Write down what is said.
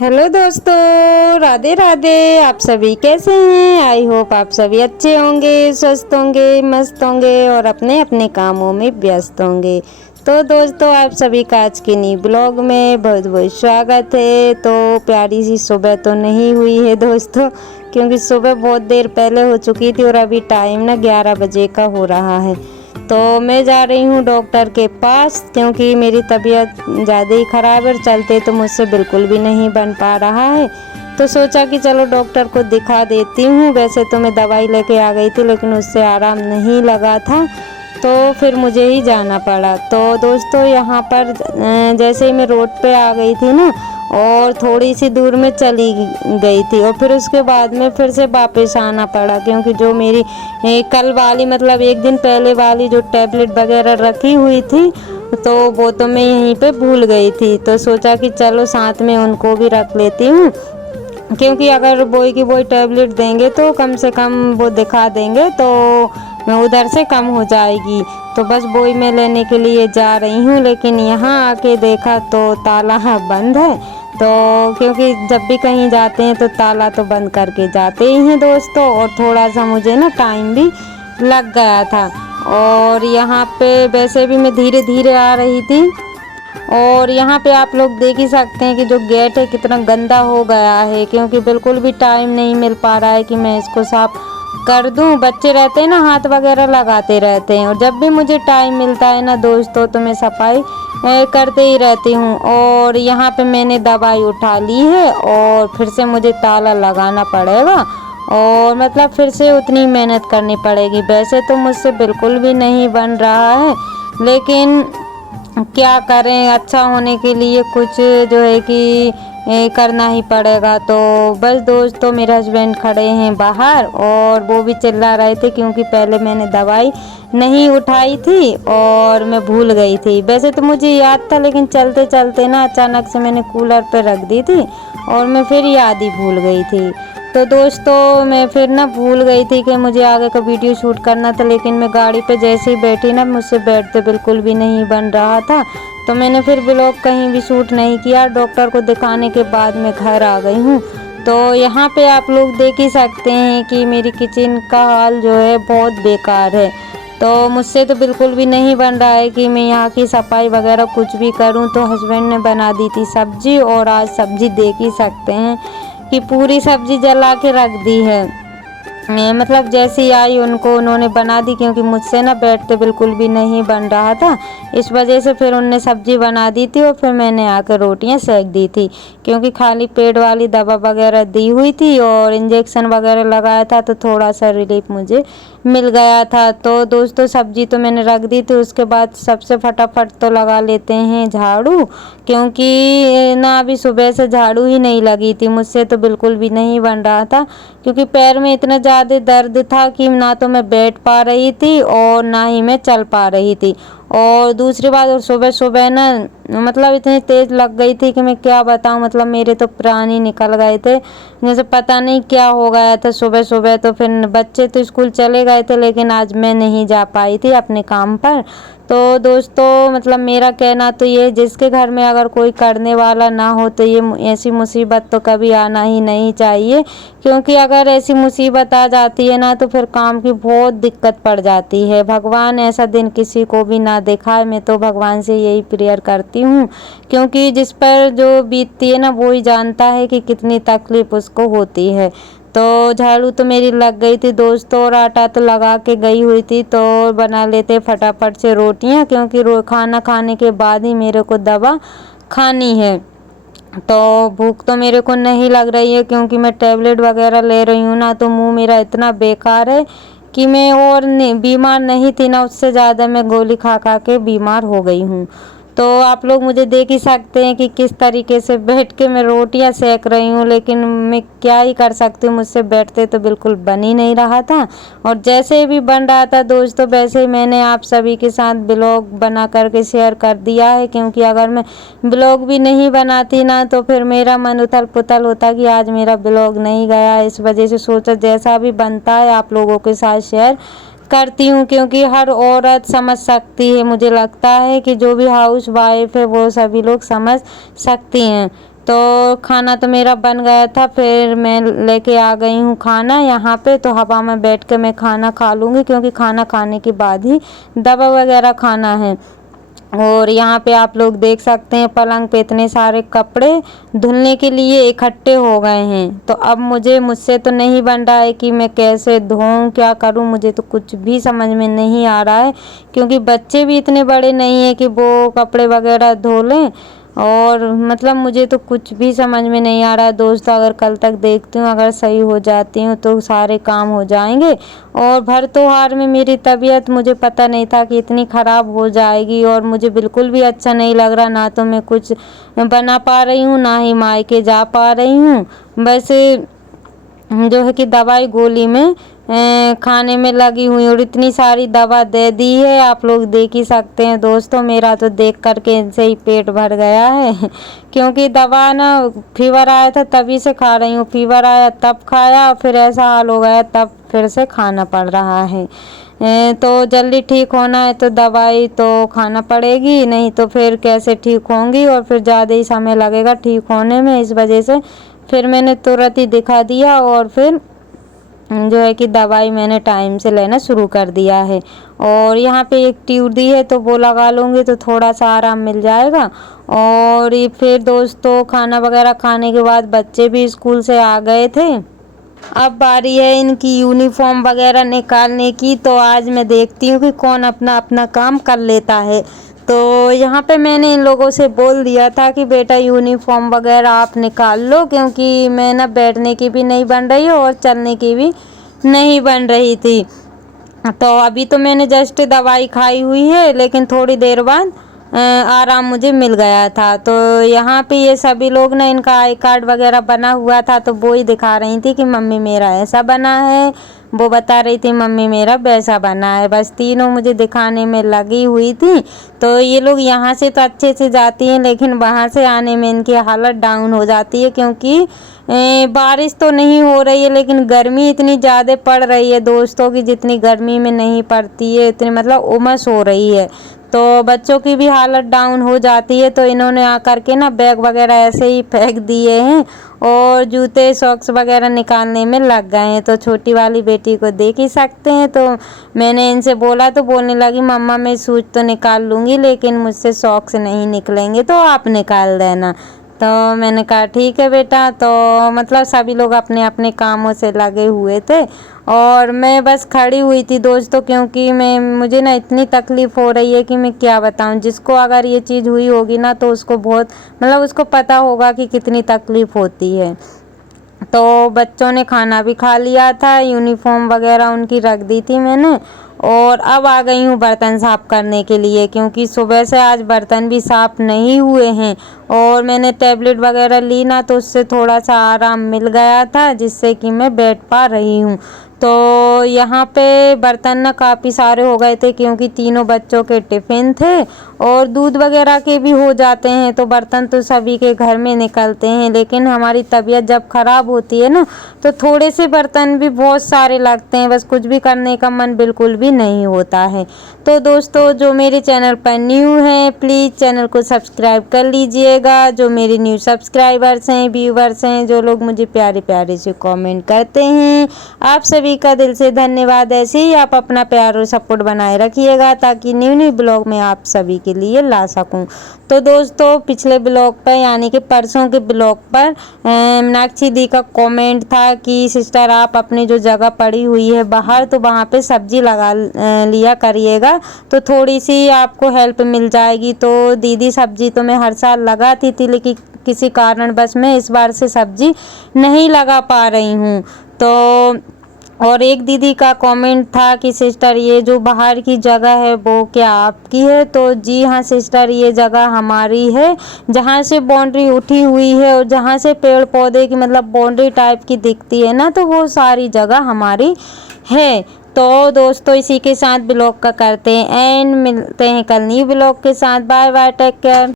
Hello दोस्तों, राधे राधे। आप सभी कैसे हैं? आई होप आप सभी अच्छे होंगे, स्वस्थ होंगे, मस्त होंगे और अपने अपने कामों में व्यस्त होंगे। तो दोस्तों, आप सभी का आज के नई ब्लॉग में बहुत बहुत स्वागत है। तो प्यारी सी सुबह तो नहीं हुई है दोस्तों, क्योंकि सुबह बहुत देर पहले हो चुकी थी और अभी टाइम ना 11 बजे का हो रहा है। तो मैं जा रही हूँ डॉक्टर के पास, क्योंकि मेरी तबीयत ज़्यादा ही ख़राब है और चलते तो मुझसे बिल्कुल भी नहीं बन पा रहा है। तो सोचा कि चलो डॉक्टर को दिखा देती हूँ। वैसे तो मैं दवाई लेके आ गई थी, लेकिन उससे आराम नहीं लगा था, तो फिर मुझे ही जाना पड़ा। तो दोस्तों, यहाँ पर जैसे ही मैं रोड पे आ गई थी ना, और थोड़ी सी दूर में चली गई थी और फिर उसके बाद में फिर से वापस आना पड़ा, क्योंकि जो मेरी कल वाली मतलब एक दिन पहले वाली जो टैबलेट वगैरह रखी हुई थी, तो वो तो मैं यहीं पे भूल गई थी। तो सोचा कि चलो साथ में उनको भी रख लेती हूँ, क्योंकि अगर बोई की बोई टैबलेट देंगे तो कम से कम वो दिखा देंगे तो उधर से कम हो जाएगी। तो बस बोई में लेने के लिए जा रही हूँ, लेकिन यहाँ आके देखा तो ताला बंद है। तो क्योंकि जब भी कहीं जाते हैं तो ताला तो बंद करके जाते ही हैं दोस्तों, और थोड़ा सा मुझे ना टाइम भी लग गया था। और यहाँ पे वैसे भी मैं धीरे धीरे आ रही थी, और यहाँ पे आप लोग देख ही सकते हैं कि जो गेट है कितना गंदा हो गया है, क्योंकि बिल्कुल भी टाइम नहीं मिल पा रहा है कि मैं इसको साफ कर दूं। बच्चे रहते हैं ना, हाथ वगैरह लगाते रहते हैं, और जब भी मुझे टाइम मिलता है ना दोस्तों, तो मैं सफाई करते ही रहती हूँ। और यहाँ पे मैंने दवाई उठा ली है और फिर से मुझे ताला लगाना पड़ेगा, और मतलब फिर से उतनी मेहनत करनी पड़ेगी। वैसे तो मुझसे बिल्कुल भी नहीं बन रहा है, लेकिन क्या करें, अच्छा होने के लिए कुछ जो है कि करना ही पड़ेगा। तो बस दोस्तों, मेरे हस्बैंड खड़े हैं बाहर और वो भी चिल्ला रहे थे, क्योंकि पहले मैंने दवाई नहीं उठाई थी और मैं भूल गई थी। वैसे तो मुझे याद था, लेकिन चलते चलते ना अचानक से मैंने कूलर पे रख दी थी और मैं फिर याद ही भूल गई थी। तो दोस्तों, मैं फिर ना भूल गई थी कि मुझे आगे का वीडियो शूट करना था, लेकिन मैं गाड़ी पे जैसे ही बैठी ना, मुझसे बैठते बिल्कुल भी नहीं बन रहा था। तो मैंने फिर ब्लॉग कहीं भी शूट नहीं किया। डॉक्टर को दिखाने के बाद मैं घर आ गई हूँ। तो यहाँ पे आप लोग देख ही सकते हैं कि मेरी किचन का हाल जो है बहुत बेकार है। तो मुझसे तो बिल्कुल भी नहीं बन रहा है कि मैं यहाँ की सफाई वगैरह कुछ भी करूँ। तो हस्बैंड ने बना दी थी सब्जी, और आज सब्जी देख ही सकते हैं कि पूरी सब्जी जला के रख दी है। मतलब जैसी आई उन्होंने बना दी, क्योंकि मुझसे ना बैठते बिल्कुल भी नहीं बन रहा था, इस वजह से फिर उनने सब्जी बना दी थी और फिर मैंने आकर रोटियां सेक दी थी, क्योंकि खाली पेट वाली दवा वगैरह दी हुई थी और इंजेक्शन वगैरह लगाया था, तो थोड़ा सा रिलीफ मुझे मिल गया था। तो दोस्तों, सब्जी तो मैंने रख दी थी। उसके बाद सबसे फटाफट तो लगा लेते हैं झाड़ू, क्योंकि ना अभी सुबह से झाड़ू ही नहीं लगी थी। मुझसे तो बिल्कुल भी नहीं बन रहा था, क्योंकि पैर में इतना ज़्यादा दर्द था कि ना तो मैं बैठ पा रही थी और ना ही मैं चल पा रही थी। और दूसरी बात, और सुबह सुबह ना मतलब इतनी तेज़ लग गई थी कि मैं क्या बताऊं, मतलब मेरे तो प्राण ही निकल गए थे। जैसे पता नहीं क्या हो गया था सुबह सुबह। तो फिर बच्चे तो स्कूल चले गए थे, लेकिन आज मैं नहीं जा पाई थी अपने काम पर। तो दोस्तों, मतलब मेरा कहना तो ये, जिसके घर में अगर कोई करने वाला ना हो तो ये ऐसी मुसीबत तो कभी आना ही नहीं चाहिए, क्योंकि अगर ऐसी मुसीबत आ जाती है ना, तो फिर काम की बहुत दिक्कत पड़ जाती है। भगवान ऐसा दिन किसी को भी ना दिखाए, मैं तो भगवान से यही प्रेयर करती हूँ, क्योंकि जिस पर जो बीतती है ना, वो ही जानता है कि कितनी तकलीफ उसको होती है। तो झाड़ू तो मेरी लग गई थी दोस्तों, और आटा तो लगा के गई हुई थी। तो बना लेते फटाफट से रोटियां, क्योंकि खाना खाने के बाद ही मेरे को दवा खानी है। तो भूख तो मेरे को नहीं लग रही है, क्योंकि मैं टैबलेट वगैरह ले रही हूँ ना, तो मुंह मेरा इतना बेकार है कि मैं और बीमार नहीं थी ना, उससे ज़्यादा मैं गोली खा खा के बीमार हो गई हूँ। तो आप लोग मुझे देख ही सकते हैं कि किस तरीके से बैठ के मैं रोटियां सेक रही हूँ, लेकिन मैं क्या ही कर सकती हूँ, मुझसे बैठते तो बिल्कुल बन ही नहीं रहा था। और जैसे भी बन रहा था दोस्तों, वैसे ही मैंने आप सभी के साथ ब्लॉग बना करके शेयर कर दिया है, क्योंकि अगर मैं ब्लॉग भी नहीं बनाती ना, तो फिर मेरा मन उथल पुथल होता कि आज मेरा ब्लॉग नहीं गया। इस वजह से सोचा जैसा भी बनता है आप लोगों के साथ शेयर करती हूँ, क्योंकि हर औरत समझ सकती है। मुझे लगता है कि जो भी हाउस वाइफ है वो सभी लोग समझ सकती हैं। तो खाना तो मेरा बन गया था, फिर मैं लेके आ गई हूँ खाना यहाँ पे। तो हवा में बैठ के मैं खाना खा लूँगी, क्योंकि खाना खाने के बाद ही दवा वगैरह खाना है। और यहाँ पे आप लोग देख सकते हैं पलंग पे इतने सारे कपड़े धुलने के लिए इकट्ठे हो गए हैं। तो अब मुझसे तो नहीं बन रहा है कि मैं कैसे धोऊं, क्या करूं, मुझे तो कुछ भी समझ में नहीं आ रहा है, क्योंकि बच्चे भी इतने बड़े नहीं है कि वो कपड़े वगैरह धो लें। और मतलब मुझे तो कुछ भी समझ में नहीं आ रहा है दोस्तों। अगर कल तक देखती हूँ, अगर सही हो जाती हूँ तो सारे काम हो जाएंगे। और भर त्योहार में मेरी तबीयत, मुझे पता नहीं था कि इतनी ख़राब हो जाएगी, और मुझे बिल्कुल भी अच्छा नहीं लग रहा। ना तो मैं कुछ बना पा रही हूँ, ना ही मायके जा पा रही हूँ। बस जो है कि दवाई गोली में खाने में लगी हुई, और इतनी सारी दवा दे दी है, आप लोग देख ही सकते हैं दोस्तों। मेरा तो देख करके इनसे ही पेट भर गया है क्योंकि दवा ना, फीवर आया था तभी से खा रही हूँ। फीवर आया तब खाया, फिर ऐसा हाल हो गया तब फिर से खाना पड़ रहा है। तो जल्दी ठीक होना है तो दवाई तो खाना पड़ेगी, नहीं तो फिर कैसे ठीक होंगी, और फिर ज़्यादा ही समय लगेगा ठीक होने में। इस वजह से फिर मैंने तुरंत ही दिखा दिया, और फिर जो है कि दवाई मैंने टाइम से लेना शुरू कर दिया है। और यहाँ पे एक ट्यूब दी है, तो वो लगा लूँगी तो थोड़ा सा आराम मिल जाएगा। और ये फिर दोस्तों खाना वगैरह खाने के बाद बच्चे भी स्कूल से आ गए थे। अब बारी है इनकी यूनिफॉर्म वगैरह निकालने की। तो आज मैं देखती हूँ कि कौन अपना अपना काम कर लेता है। तो यहाँ पे मैंने इन लोगों से बोल दिया था कि बेटा यूनिफॉर्म वगैरह आप निकाल लो, क्योंकि मैं ना बैठने की भी नहीं बन रही और चलने की भी नहीं बन रही थी। तो अभी तो मैंने जस्ट दवाई खाई हुई है, लेकिन थोड़ी देर बाद आराम मुझे मिल गया था। तो यहाँ पे ये सभी लोग ना, इनका आई कार्ड वगैरह बना हुआ था, तो वो ही दिखा रही थी कि मम्मी मेरा ऐसा बना है, वो बता रही थी मम्मी मेरा वैसा बना है। बस तीनों मुझे दिखाने में लगी हुई थी। तो ये लोग यहाँ से तो अच्छे से जाती हैं, लेकिन वहाँ से आने में इनकी हालत डाउन हो जाती है, क्योंकि बारिश तो नहीं हो रही है, लेकिन गर्मी इतनी ज़्यादा पड़ रही है दोस्तों की, जितनी गर्मी में नहीं पड़ती है इतनी, मतलब उमस हो रही है। तो बच्चों की भी हालत डाउन हो जाती है। तो इन्होंने आकर के ना बैग वगैरह ऐसे ही फेंक दिए हैं, और जूते सॉक्स वगैरह निकालने में लग गए हैं। तो छोटी वाली बेटी को देख ही सकते हैं। तो मैंने इनसे बोला तो बोलने लगी मम्मा मैं शूज तो निकाल लूँगी, लेकिन मुझसे सॉक्स नहीं निकलेंगे, तो आप निकाल देना। तो मैंने कहा ठीक है बेटा। तो मतलब सभी लोग अपने अपने कामों से लगे हुए थे, और मैं बस खड़ी हुई थी दोस्तों, क्योंकि मुझे ना इतनी तकलीफ़ हो रही है कि मैं क्या बताऊं। जिसको अगर ये चीज़ हुई होगी ना, तो उसको बहुत, मतलब उसको पता होगा कि कितनी तकलीफ़ होती है। तो बच्चों ने खाना भी खा लिया था, यूनिफॉर्म वगैरह उनकी रख दी थी मैंने, और अब आ गई हूँ बर्तन साफ़ करने के लिए, क्योंकि सुबह से आज बर्तन भी साफ़ नहीं हुए हैं। और मैंने टैबलेट वगैरह ली ना, तो उससे थोड़ा सा आराम मिल गया था, जिससे कि मैं बैठ पा रही हूँ। तो यहाँ पे बर्तन ना काफ़ी सारे हो गए थे, क्योंकि तीनों बच्चों के टिफ़िन थे, और दूध वगैरह के भी हो जाते हैं। तो बर्तन तो सभी के घर में निकलते हैं, लेकिन हमारी तबीयत जब ख़राब होती है ना, तो थोड़े से बर्तन भी बहुत सारे लगते हैं, बस कुछ भी करने का मन बिल्कुल भी नहीं होता है। तो दोस्तों जो मेरे चैनल पर न्यू हैं, प्लीज़ चैनल को सब्सक्राइब कर लीजिएगा। जो मेरे न्यू सब्सक्राइबर्स हैं, व्यूवर्स हैं, जो लोग मुझे प्यारे प्यारे से कमेंट करते हैं, आप सभी का दिल से धन्यवाद। ऐसे ही आप अपना प्यार और सपोर्ट बनाए रखिएगा, ताकि न्यू न्यू ब्लॉग में आप सभी के लिए ला सकूं। तो दोस्तों पिछले ब्लॉग पर, यानी कि परसों के ब्लॉग पर मीनाक्षी दी का कमेंट था कि सिस्टर आप अपनी जो जगह पड़ी हुई है बाहर, तो वहाँ पे सब्जी लगा लिया करिएगा, तो थोड़ी सी आपको हेल्प मिल जाएगी। तो दीदी सब्जी तो मैं हर साल लगाती थी, लेकिन किसी कारण बस मैं इस बार से सब्जी नहीं लगा पा रही हूँ। तो और एक दीदी का कमेंट था कि सिस्टर ये जो बाहर की जगह है वो क्या आपकी है? तो जी हाँ सिस्टर, ये जगह हमारी है। जहाँ से बाउंड्री उठी हुई है और जहाँ से पेड़ पौधे की मतलब बाउंड्री टाइप की दिखती है ना, तो वो सारी जगह हमारी है। तो दोस्तों इसी के साथ ब्लॉग का करते हैं एंड, मिलते हैं कल न्यू ब्लॉग के साथ। Bye bye, take care.